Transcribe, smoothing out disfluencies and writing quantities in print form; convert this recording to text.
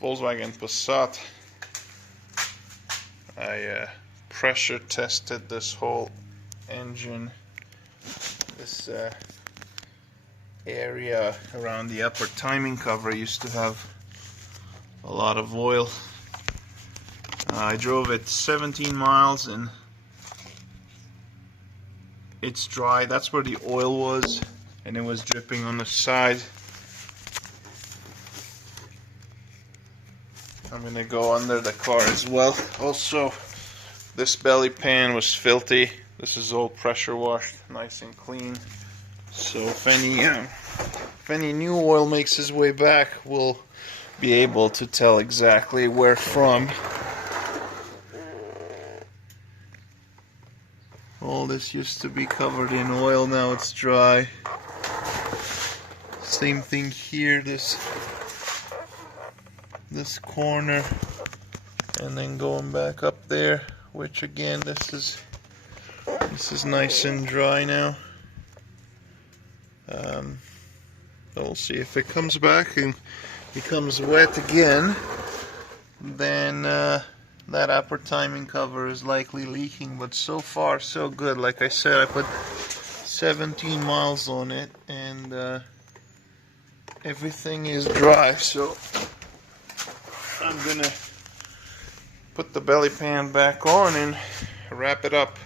Volkswagen Passat. I pressure tested this whole engine, this area around the upper timing cover used to have a lot of oil. I drove it 17 miles and it's dry. That's where the oil was, and it was dripping on the side. I'm gonna go under the car as well. Also, this belly pan was filthy. This is all pressure washed, nice and clean. So if any new oil makes its way back, we'll be able to tell exactly where from. All this used to be covered in oil, now it's dry. Same thing here, this corner, and then going back up there, which again, this is nice and dry now. We'll see if it comes back and becomes wet again, then that upper timing cover is likely leaking. But so far so good. Like I said, I put 17 miles on it and everything is dry, so I'm gonna put the belly pan back on and wrap it up.